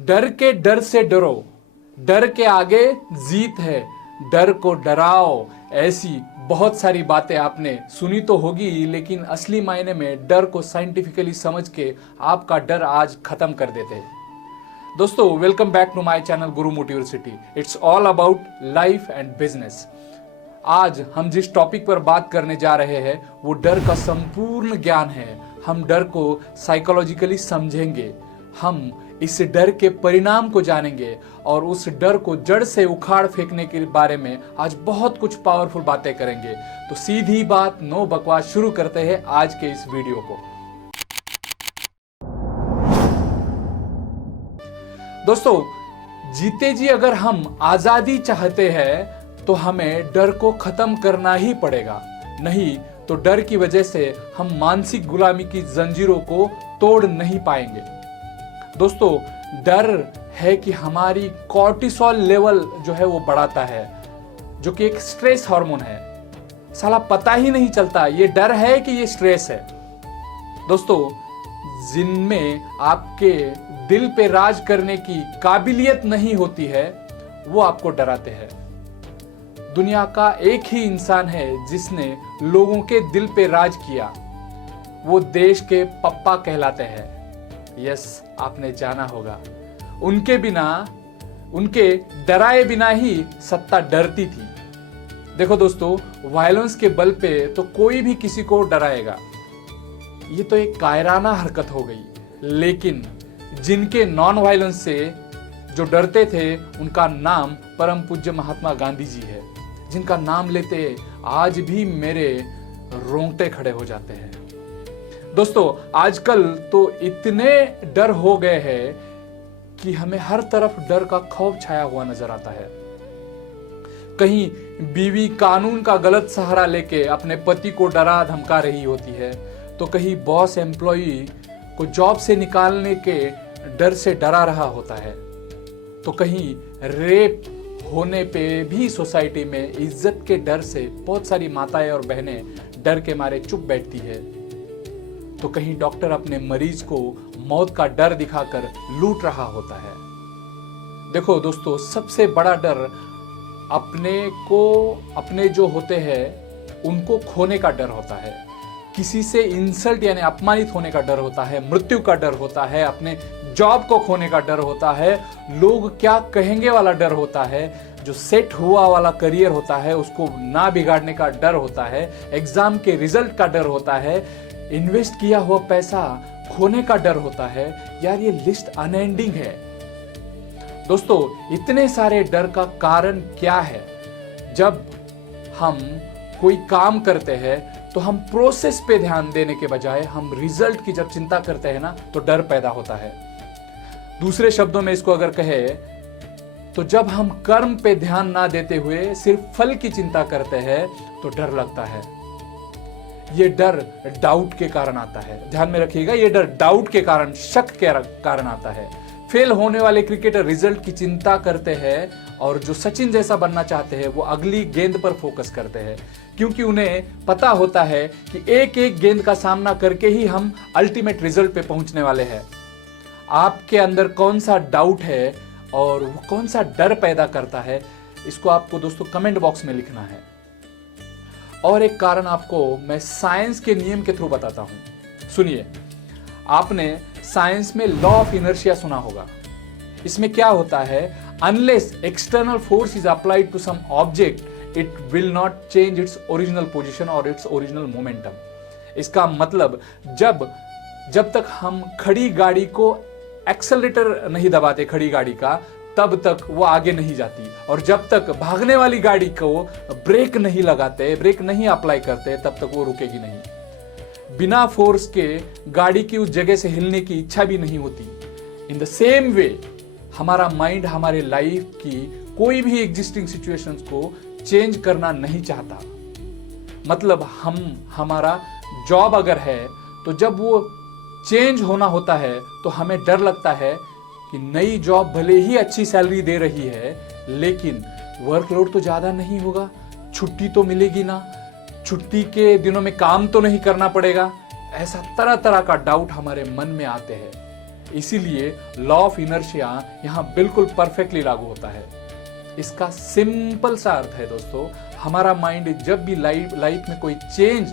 डर के डर से डरो, डर के आगे जीत है, डर को डराओ। ऐसी बहुत सारी बातें आपने सुनी तो होगी, लेकिन असली मायने में डर को साइंटिफिकली समझ के आपका डर आज खत्म कर देते हैं। दोस्तों, welcome back to my channel Guru Motiversity. It's all about life and business. आज हम जिस टॉपिक पर बात करने जा रहे हैं वो डर का संपूर्ण ज्ञान है। हम डर को साइकोलॉजिकली समझेंगे, हम इस डर के परिणाम को जानेंगे और उस डर को जड़ से उखाड़ फेंकने के बारे में आज बहुत कुछ पावरफुल बातें करेंगे। तो सीधी बात, नो बकवास, शुरू करते हैं आज के इस वीडियो को। दोस्तों, जीते जी अगर हम आजादी चाहते हैं तो हमें डर को खत्म करना ही पड़ेगा, नहीं तो डर की वजह से हम मानसिक गुलामी की जंजीरों को तोड़ नहीं पाएंगे। दोस्तों, डर है कि हमारी कॉर्टिसोल लेवल जो है वो बढ़ाता है, जो कि एक स्ट्रेस हार्मोन है। साला पता ही नहीं चलता ये डर है कि ये स्ट्रेस है। दोस्तों, जिनमें आपके दिल पे राज करने की काबिलियत नहीं होती है वो आपको डराते हैं। दुनिया का एक ही इंसान है जिसने लोगों के दिल पे राज किया, वो देश के पप्पा कहलाते हैं। यस, आपने जाना होगा। उनके बिना, उनके डराए बिना ही सत्ता डरती थी। देखो दोस्तों, वायलेंस के बल पे तो कोई भी किसी को डराएगा, ये तो एक कायराना हरकत हो गई। लेकिन जिनके नॉन वायलेंस से जो डरते थे उनका नाम परम पूज्य महात्मा गांधी जी है, जिनका नाम लेते आज भी मेरे रोंगटे खड़े हो जाते हैं। दोस्तों, आजकल तो इतने डर हो गए हैं कि हमें हर तरफ डर का खौफ छाया हुआ नजर आता है। कहीं बीवी कानून का गलत सहारा लेके अपने पति को डरा धमका रही होती है, तो कहीं बॉस एम्प्लॉई को जॉब से निकालने के डर से डरा रहा होता है, तो कहीं रेप होने पे भी सोसाइटी में इज्जत के डर से बहुत सारी माताएं और बहनें डर के मारे चुप बैठती है, तो कहीं डॉक्टर अपने मरीज को मौत का डर दिखाकर लूट रहा होता है। देखो दोस्तों, सबसे बड़ा डर अपने जो होते हैं उनको खोने का डर होता है। किसी से इंसल्ट यानी अपमानित होने का डर होता है, मृत्यु का डर होता है, अपने जॉब को खोने का डर होता है, लोग क्या कहेंगे वाला डर होता है, जो सेट हुआ वाला करियर होता है उसको ना बिगाड़ने का डर होता है, एग्जाम के रिजल्ट का डर होता है, इन्वेस्ट किया हुआ पैसा खोने का डर होता है। यार, ये लिस्ट अनएंडिंग है। दोस्तों, इतने सारे डर का कारण क्या है? जब हम कोई काम करते हैं तो हम प्रोसेस पे ध्यान देने के बजाय हम रिजल्ट की जब चिंता करते हैं ना, तो डर पैदा होता है। दूसरे शब्दों में इसको अगर कहे तो जब हम कर्म पे ध्यान ना देते हुए सिर्फ फल की चिंता करते हैं तो डर लगता है। ये डर डाउट के कारण आता है। ध्यान में रखिएगा, ये डर डाउट के कारण, शक के कारण आता है। फेल होने वाले क्रिकेटर रिजल्ट की चिंता करते हैं और जो सचिन जैसा बनना चाहते हैं वो अगली गेंद पर फोकस करते हैं, क्योंकि उन्हें पता होता है कि एक एक गेंद का सामना करके ही हम अल्टीमेट रिजल्ट पे पहुंचने वाले हैं। आपके अंदर कौन सा डाउट है और वो कौन सा डर पैदा करता है, इसको आपको दोस्तों कमेंट बॉक्स में लिखना है। और एक कारण आपको मैं साइंस के नियम के थ्रू बताता हूं। सुनिए, आपने साइंस में लॉ ऑफ इनर्शिया सुना होगा। इसमें क्या होता है, unless external force is applied to some object it will not change its original position और इट्स ओरिजिनल मोमेंटम। इसका मतलब जब तक हम खड़ी गाड़ी को एक्सेलरेटर नहीं दबाते, खड़ी गाड़ी का, तब तक वो आगे नहीं जाती, और जब तक भागने वाली गाड़ी को ब्रेक नहीं लगाते, ब्रेक नहीं अप्लाई करते, तब तक वो रुकेगी नहीं। बिना फोर्स के गाड़ी की उस जगह से हिलने की इच्छा भी नहीं होती। इन द सेम वे हमारा माइंड हमारे लाइफ की कोई भी एग्जिस्टिंग सिचुएशंस को चेंज करना नहीं चाहता। मतलब हमारा जॉब अगर है तो जब वो चेंज होना होता है तो हमें डर लगता है कि नई जॉब भले ही अच्छी सैलरी दे रही है, लेकिन वर्कलोड तो ज्यादा नहीं होगा, छुट्टी तो मिलेगी ना, छुट्टी के दिनों में काम तो नहीं करना पड़ेगा। ऐसा तरह तरह का डाउट हमारे मन में आते हैं। इसीलिए लॉ ऑफ इनर्शिया यहाँ बिल्कुल परफेक्टली लागू होता है। इसका सिंपल सा अर्थ है दोस्तों, हमारा माइंड जब भी लाइफ में कोई चेंज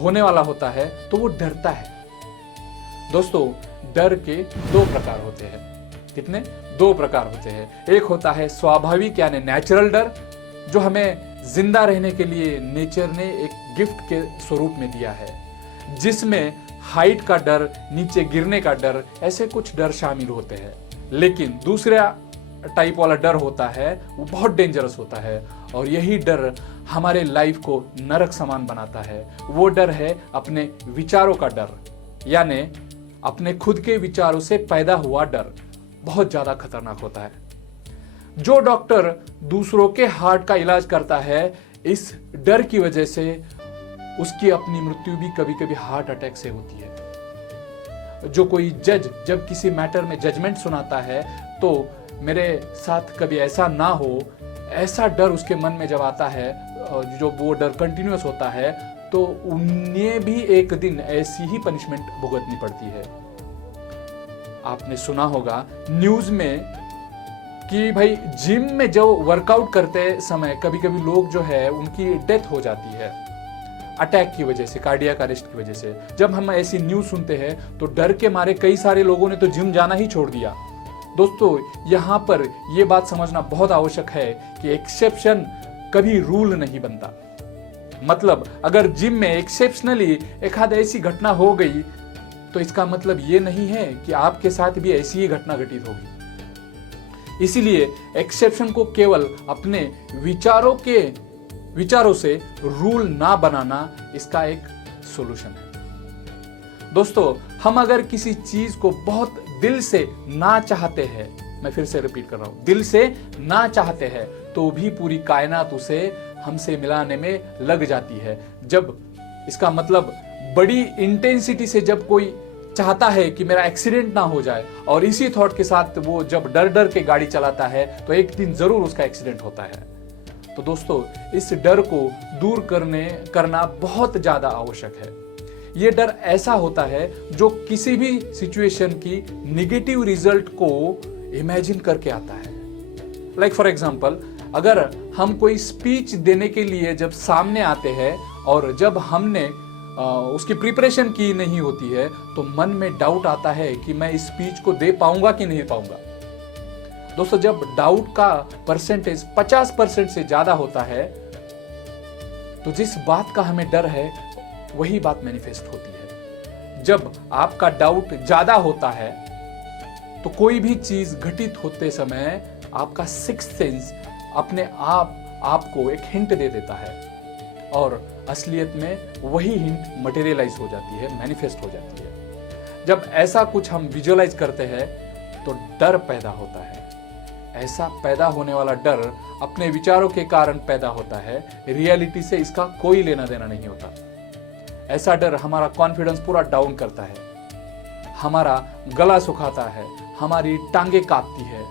होने वाला होता है तो वो डरता है। दोस्तों, डर के दो प्रकार होते हैं। कितने? दो प्रकार होते हैं। एक होता है स्वाभाविक यानी नेचुरल डर, जो हमें जिंदा रहने के लिए नेचर ने एक गिफ्ट के स्वरूप में दिया है, जिसमें हाइट का डर, नीचे गिरने का डर, ऐसे कुछ डर शामिल होते हैं। लेकिन दूसरा टाइप वाला डर होता है, वो बहुत डेंजरस होता है, और यही डर हमारे लाइफ को नरक समान बनाता है। वो डर है अपने विचारों का डर, यानी अपने खुद के विचारों से पैदा हुआ डर। बहुत ज्यादा खतरनाक होता है। जो डॉक्टर दूसरों के हार्ट का इलाज करता है, इस डर की वजह से उसकी अपनी मृत्यु भी कभी कभी हार्ट अटैक से होती है। जो कोई जज जब किसी मैटर में जजमेंट सुनाता है, तो मेरे साथ कभी ऐसा ना हो, ऐसा डर उसके मन में जब आता है, जो वो डर कंटिन्यूअस होता है, तो उन्हें भी एक दिन ऐसी ही पनिशमेंट भुगतनी पड़ती है। आपने सुना होगा न्यूज में कि भाई जिम में जो वर्कआउट करते समय कभी कभी लोग जो है उनकी डेथ हो जाती है अटैक की वजह से, कार्डियक अरेस्ट की वजह से। जब हम ऐसी न्यूज सुनते हैं तो डर के मारे कई सारे लोगों ने तो जिम जाना ही छोड़ दिया। दोस्तों, यहाँ पर यह बात समझना बहुत आवश्यक है कि एक्सेप्शन कभी रूल नहीं बनता। मतलब अगर जिम में एक्सेप्शनली एक आध ऐसी घटना हो गई, तो इसका मतलब ये नहीं है कि आपके साथ भी ऐसी ही घटना घटित होगी। इसीलिए एक्सेप्शन को केवल अपने विचारों से रूल ना बनाना इसका एक सॉल्यूशन है। दोस्तों, हम अगर किसी चीज को बहुत दिल से ना चाहते हैं, मैं फिर से रिपीट कर रहा हूं, दिल से ना चाहते हैं, तो भी पूरी कायनात उसे हमसे मिलाने में लग जाती है। जब इसका मतलब बड़ी इंटेंसिटी से जब कोई चाहता है कि मेरा एक्सीडेंट ना हो जाए, और इसी थॉट के साथ वो जब डर डर के गाड़ी चलाता है, तो एक दिन जरूर उसका एक्सीडेंट होता है। तो दोस्तों, इस डर को दूर करना बहुत ज्यादा आवश्यक है। ये डर ऐसा होता है जो किसी भी सिचुएशन की निगेटिव रिजल्ट को इमेजिन करके आता है। लाइक फॉर एग्जाम्पल, अगर हम कोई स्पीच देने के लिए जब सामने आते हैं और जब हमने उसकी प्रिपरेशन की नहीं होती है, तो मन में डाउट आता है कि मैं इस स्पीच को दे पाऊंगा कि नहीं पाऊंगा। दोस्तों, जब डाउट का परसेंटेज 50% से ज्यादा होता है, तो जिस बात का हमें डर है वही बात मैनिफेस्ट होती है। जब आपका डाउट ज्यादा होता है, तो कोई भी चीज घटित होते समय आपका सिक्स्थ सेंस अपने आपको एक हिंट दे देता है, और असलियत में वही हिंट मटेरियलाइज हो जाती है, मैनिफेस्ट हो जाती है। जब ऐसा कुछ हम विजुअलाइज करते हैं तो डर पैदा होता है। ऐसा पैदा होने वाला डर अपने विचारों के कारण पैदा होता है, रियलिटी से इसका कोई लेना देना नहीं होता। ऐसा डर हमारा कॉन्फिडेंस पूरा डाउन करता है, हमारा गला सुखाता है, हमारी टांगे कांपती है,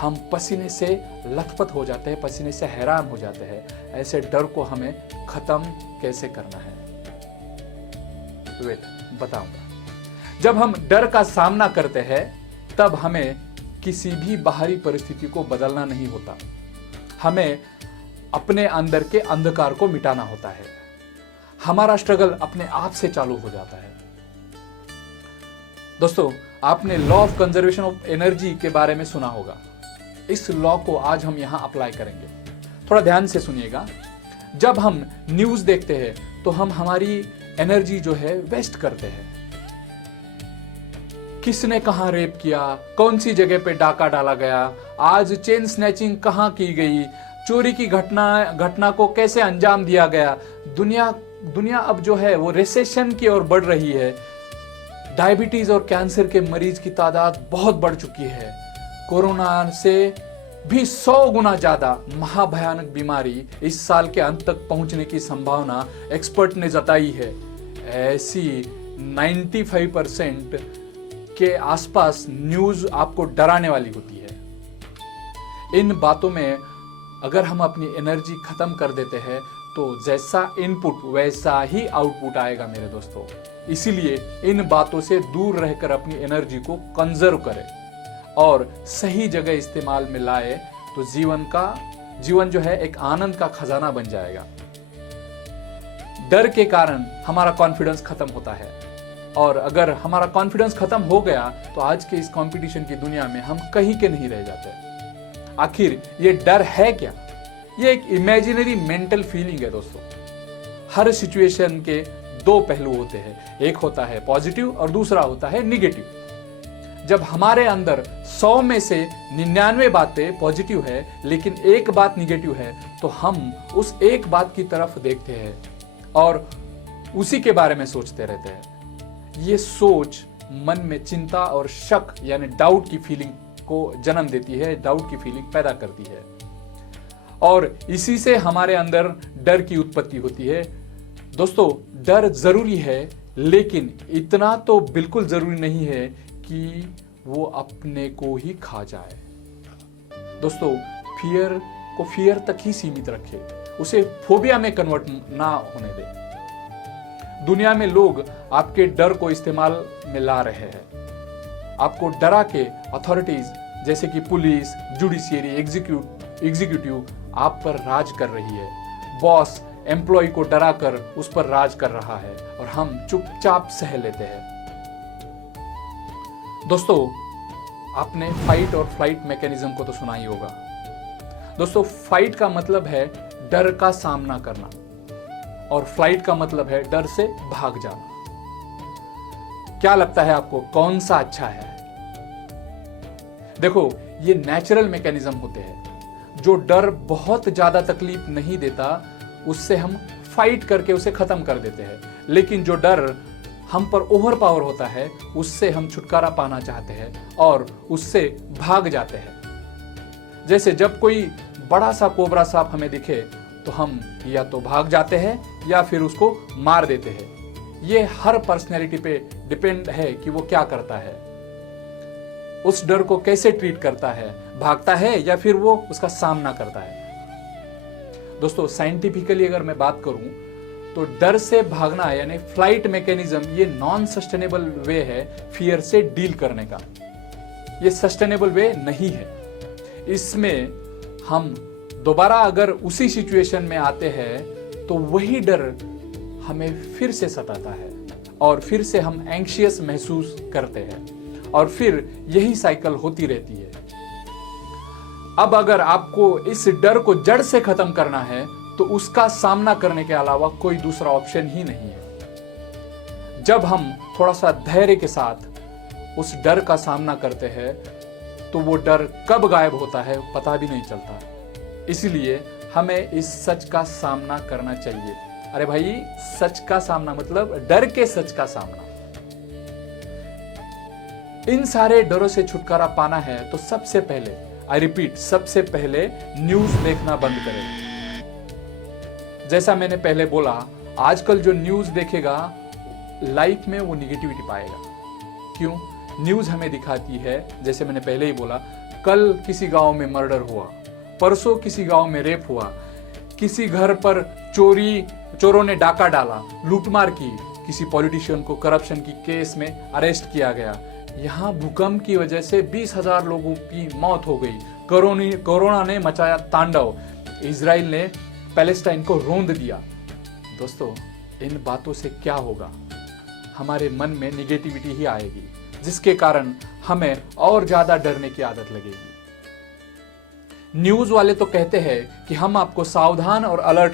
हम पसीने से लथपथ हो जाते हैं, पसीने से हैरान हो जाते हैं। ऐसे डर को हमें खत्म कैसे करना है? वेट, बताऊंगा। जब हम डर का सामना करते हैं, तब हमें किसी भी बाहरी परिस्थिति को बदलना नहीं होता, हमें अपने अंदर के अंधकार को मिटाना होता है। हमारा स्ट्रगल अपने आप से चालू हो जाता है। दोस्तों, आपने law of conservation of energy के बारे में सुना होगा। इस लॉ को आज हम यहां अप्लाई करेंगे। थोड़ा ध्यान से सुनिएगा। जब हम न्यूज देखते हैं तो हम हमारी एनर्जी जो है वेस्ट करते हैं। किसने कहां रेप किया, कौन सी जगह पे डाका डाला गया, आज चेन स्नैचिंग कहां की गई, चोरी की घटना को कैसे अंजाम दिया गया। दुनिया अब जो है वो रिसेशन की ओर बढ़ रही है। डायबिटीज और कैंसर के मरीज की तादाद बहुत बढ़ चुकी है। कोरोना से भी 100 गुना ज्यादा महाभयानक बीमारी इस साल के अंत तक पहुंचने की संभावना एक्सपर्ट ने जताई है। ऐसी 95% के आसपास न्यूज आपको डराने वाली होती है। इन बातों में अगर हम अपनी एनर्जी खत्म कर देते हैं तो जैसा इनपुट वैसा ही आउटपुट आएगा मेरे दोस्तों। इसीलिए इन बातों से दूर रहकर अपनी एनर्जी को कंजर्व करें और सही जगह इस्तेमाल में लाए तो जीवन जो है एक आनंद का खजाना बन जाएगा। डर के कारण हमारा कॉन्फिडेंस खत्म होता है और अगर हमारा कॉन्फिडेंस खत्म हो गया तो आज के इस कंपटीशन की दुनिया में हम कहीं के नहीं रह जाते। आखिर ये डर है क्या? ये एक इमेजिनरी मेंटल फीलिंग है दोस्तों। हर सिचुएशन के दो पहलू होते हैं, एक होता है पॉजिटिव और दूसरा होता है निगेटिव। जब हमारे अंदर 100 में से 99 बातें पॉजिटिव है लेकिन एक बात निगेटिव है तो हम उस एक बात की तरफ देखते हैं और उसी के बारे में सोचते रहते हैं। ये सोच मन में चिंता और शक यानी डाउट की फीलिंग को जन्म देती है, डाउट की फीलिंग पैदा करती है और इसी से हमारे अंदर डर की उत्पत्ति होती है। दोस्तों, डर जरूरी है लेकिन इतना तो बिल्कुल जरूरी नहीं है कि वो अपने को ही खा जाए। दोस्तों, फियर को फियर तक ही सीमित रखें, उसे फोबिया में कन्वर्ट ना होने दें। दुनिया में लोग आपके डर को इस्तेमाल में ला रहे हैं। आपको डरा के अथॉरिटीज जैसे कि पुलिस, जुडिशियरी, एग्जीक्यूटिव आप पर राज कर रही है। बॉस एम्प्लॉय को डरा कर उस पर राज कर रहा है और हम चुपचाप सह लेते हैं। दोस्तों, आपने फाइट और फ्लाइट मैकेनिज्म को तो सुना ही होगा। दोस्तों, फाइट का मतलब है डर का सामना करना और फ्लाइट का मतलब है डर से भाग जाना। क्या लगता है आपको कौन सा अच्छा है? देखो, ये नेचुरल मैकेनिज्म होते हैं। जो डर बहुत ज्यादा तकलीफ नहीं देता उससे हम फाइट करके उसे खत्म कर देते हैं, लेकिन जो डर हम पर ओवर पावर होता है उससे हम छुटकारा पाना चाहते हैं और उससे भाग जाते हैं। जैसे जब कोई बड़ा सा कोबरा सांप हमें दिखे तो हम या तो भाग जाते हैं या फिर उसको मार देते हैं। ये हर पर्सनैलिटी पे डिपेंड है कि वो क्या करता है, उस डर को कैसे ट्रीट करता है, भागता है या फिर वो उसका सामना करता है। दोस्तों, साइंटिफिकली अगर मैं बात करूं तो डर से भागना यानी फ्लाइट मैकेनिज्म ये नॉन सस्टेनेबल वे है फियर से डील करने का। ये सस्टेनेबल वे नहीं है। इसमें हम दोबारा अगर उसी सिचुएशन में आते हैं तो वही डर हमें फिर से सताता है और फिर से हम एंग्शियस महसूस करते हैं और फिर यही साइकिल होती रहती है। अब अगर आपको इस डर को जड़ से खत्म करना है तो उसका सामना करने के अलावा कोई दूसरा ऑप्शन ही नहीं है। जब हम थोड़ा सा धैर्य के साथ उस डर का सामना करते हैं तो वो डर कब गायब होता है पता भी नहीं चलता। इसलिए हमें इस सच का सामना करना चाहिए। अरे भाई, सच का सामना मतलब डर के सच का सामना। इन सारे डरों से छुटकारा पाना है तो सबसे पहले, आई रिपीट, सबसे पहले न्यूज देखना बंद करें। जैसा मैंने पहले बोला, आजकल जो न्यूज देखेगा लाइफ में वो निगेटिविटी पाएगा। क्यों? न्यूज हमें दिखाती है, जैसे मैंने पहले ही बोला, कल किसी गांव में मर्डर हुआ, परसों किसी गांव में रेप हुआ, किसी घर पर चोरों ने डाका डाला, लूटमार की, किसी पॉलिटिशियन को करप्शन की केस में अरेस्ट किया गया, यहाँ भूकंप की वजह से 20,000 लोगों की मौत हो गई, कोरोना ने मचाया तांडव, इजराइल ने पैलेस्टाइन को रौंद दिया। दोस्तों, इन बातों से क्या होगा? हमारे मन में निगेटिविटी ही आएगी, जिसके कारण हमें और ज्यादा डरने की आदत लगेगी। न्यूज वाले तो कहते हैं कि हम आपको सावधान और अलर्ट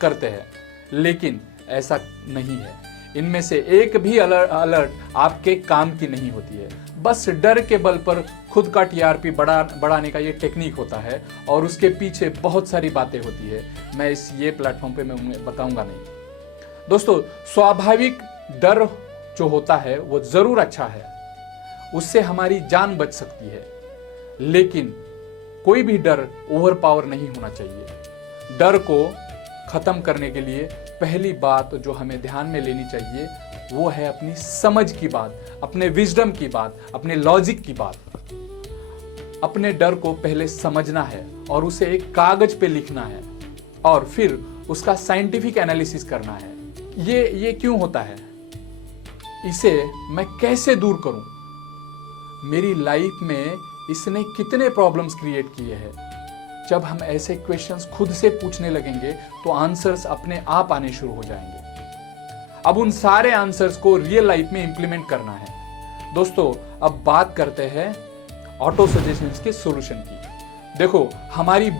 करते हैं, लेकिन ऐसा नहीं है। इनमें से एक भी अलर्ट आपके काम की नहीं होती है। बस डर के बल पर खुद का टीआरपी बढ़ाने का ये टेक्निक होता है और उसके पीछे बहुत सारी बातें होती है। मैं ये प्लेटफॉर्म पे मैं उन्हें बताऊंगा नहीं। दोस्तों, स्वाभाविक डर जो होता है वो जरूर अच्छा है, उससे हमारी जान बच सकती है, लेकिन कोई भी डर ओवर पावर नहीं होना चाहिए। डर को खत्म करने के लिए पहली बात जो हमें ध्यान में लेनी चाहिए वो है अपनी समझ की बात, अपने विजडम की बात, अपने लॉजिक की बात। अपने डर को पहले समझना है और उसे एक कागज पे लिखना है और फिर उसका साइंटिफिक एनालिसिस करना है। ये क्यों होता है, इसे मैं कैसे दूर करूं, मेरी लाइफ में इसने कितने प्रॉब्लम्स क्रिएट किए हैं। जब हम ऐसे क्वेश्चंस खुद से पूछने लगेंगे तो आंसर्स अपने आप आने शुरू हो जाएंगे। अब उन सारे आंसर्स को रियल लाइफ में इंप्लीमेंट करना है। दोस्तों, अब बात करते हैं ऑटो सजेशंस के सॉल्यूशन की। देखो, हमारी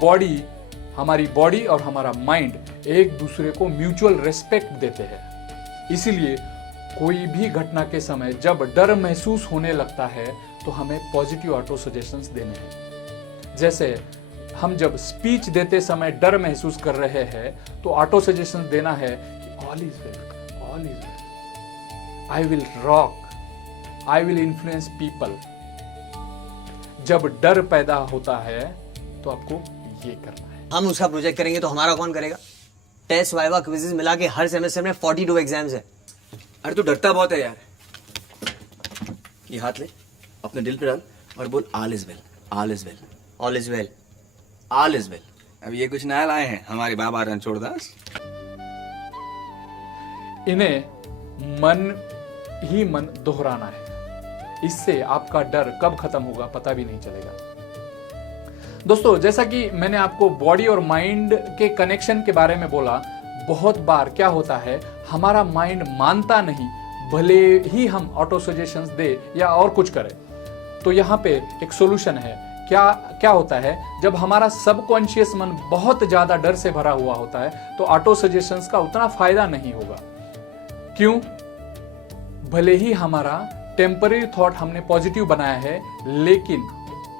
बॉडी और हमारा माइंड एक दूसरे को म्यूचुअल रिस्पेक्ट देते हैं। इसीलिए कोई भी घटना के समय जब डर महसूस होने लगता है तो हमें पॉजिटिव ऑटो सजेशंस देने हैं। जैसे हम जब स्पीच देते समय डर महसूस कर रहे हैं तो ऑटो सजेशंस देना है कि all is well, all is well, I will rock, I will influence people. जब डर पैदा होता है तो आपको ये करना है। हम उसका प्रोजेक्ट करेंगे तो हमारा कौन करेगा? टेस्ट, वाइवा, क्विज़ेस मिला के हर सेमेस्टर में 42 एग्जाम्स है। अरे तू डरता बहुत है यार। ये हाथ ले, अपने दिल पे डाल और बोल all is well, all is well, all is well, all is well. अब ये कुछ नया लाए हैं हमारे बाबा रणछोड़दास। इन्हें मन ही मन दोहराना है। इससे आपका डर कब खत्म होगा पता भी नहीं चलेगा। दोस्तों, जैसा कि मैंने आपको बॉडी और माइंड के कनेक्शन के बारे में बोला, बहुत बार क्या होता है, हमारा माइंड मानता नहीं, भले ही हम ऑटो सजेशंस दे या और कुछ करें। तो यहाँ पे एक सॉल्यूशन है। क्या होता है, जब हमारा सबकॉन्शियस मन बहुत ज्यादा डर से भरा हुआ होता है तो ऑटो सजेशंस का उतना फायदा नहीं होगा। क्यों? भले ही हमारा टेम्पररी थॉट हमने पॉजिटिव बनाया है, लेकिन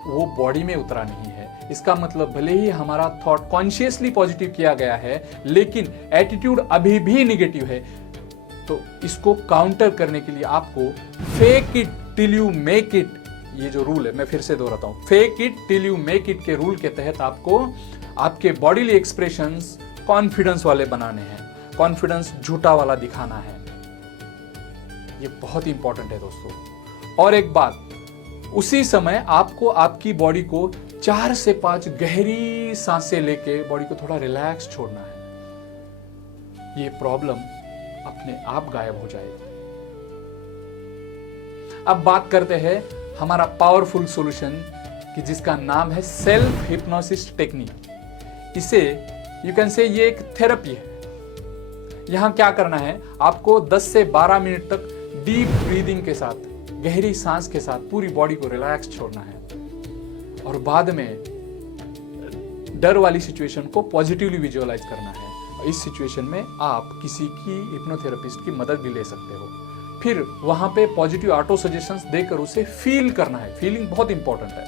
वो बॉडी में उतरा नहीं है। इसका मतलब भले ही हमारा थॉट कॉन्शियसली पॉजिटिव किया गया है, लेकिन एटीट्यूड अभी भी निगेटिव है। तो इसको काउंटर करने के लिए आपको fake it till you make it, ये जो रूल है, मैं फिर से दोहराता हूं, fake it till you make it के रूल के तहत आपको आपके बॉडीली एक्सप्रेशंस कॉन्फिडेंस वाले बनाने हैं। कॉन्फिडेंस झूठा वाला दिखाना है। ये बहुत इंपॉर्टेंट है दोस्तों। और एक बात, उसी समय आपको आपकी बॉडी को 4 से 5 गहरी सांसें लेके बॉडी को थोड़ा रिलैक्स छोड़ना है। ये प्रॉब्लम अपने आप गायब हो जाएगी। अब बात करते हैं हमारा पावरफुल सॉल्यूशन कि जिसका नाम है सेल्फ हिप्नोसिस टेक्निक। इसे यू कैन से ये एक थेरेपी है। यहां क्या करना है, आपको 10 से 12 मिनट तक डीप ब्रीदिंग के साथ, गहरी सांस के साथ पूरी बॉडी को रिलैक्स छोड़ना है और बाद में डर वाली सिचुएशन को पॉजिटिवली विजुअलाइज करना है। इस सिचुएशन में आप किसी की हिप्नोथेरेपिस्ट की मदद भी ले सकते हो। फिर वहां पे पॉजिटिव ऑटो सजेशंस देकर उसे फील करना है। फीलिंग बहुत इंपॉर्टेंट है।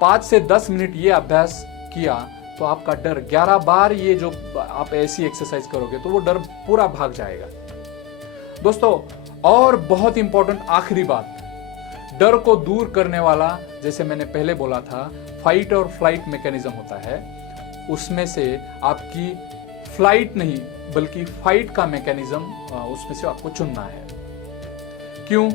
5 से 10 मिनट ये अभ्यास किया तो आपका डर 11 बार ये जो आप ऐसी एक्सरसाइज करोगे तो वो डर पूरा भाग जाएगा। दोस्तों, और बहुत इंपॉर्टेंट आखिरी बात, डर को दूर करने वाला, जैसे मैंने पहले बोला था, फाइट और फ्लाइट मैकेनिज्म होता है। उसमें से आपकी फ्लाइट नहीं बल्कि फाइट का मैकेनिज्म, उसमें से आपको चुनना है। क्यों?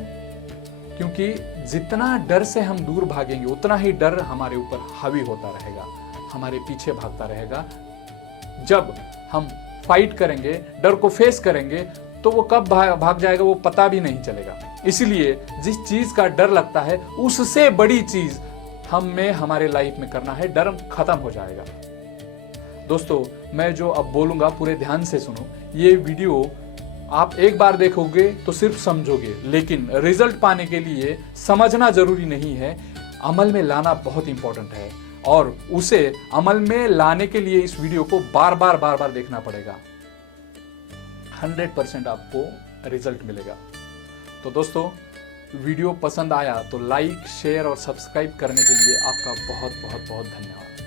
क्योंकि जितना डर से हम दूर भागेंगे उतना ही डर हमारे ऊपर हावी होता रहेगा, हमारे पीछे भागता रहेगा। जब हम फाइट करेंगे, डर को फेस करेंगे, तो वो कब भाग जाएगा वो पता भी नहीं चलेगा। इसलिए जिस चीज का डर लगता है उससे बड़ी चीज हमें हमारे लाइफ में करना है, डर खत्म हो जाएगा। दोस्तों, मैं जो अब बोलूंगा पूरे ध्यान से सुनो। ये वीडियो आप एक बार देखोगे तो सिर्फ समझोगे, लेकिन रिजल्ट पाने के लिए समझना जरूरी नहीं है, अमल में लाना बहुत इंपॉर्टेंट है। और उसे अमल में लाने के लिए इस वीडियो को बार बार देखना पड़ेगा। 100% आपको रिजल्ट मिलेगा। तो दोस्तों, वीडियो पसंद आया तो लाइक, शेयर और सब्सक्राइब करने के लिए आपका बहुत धन्यवाद।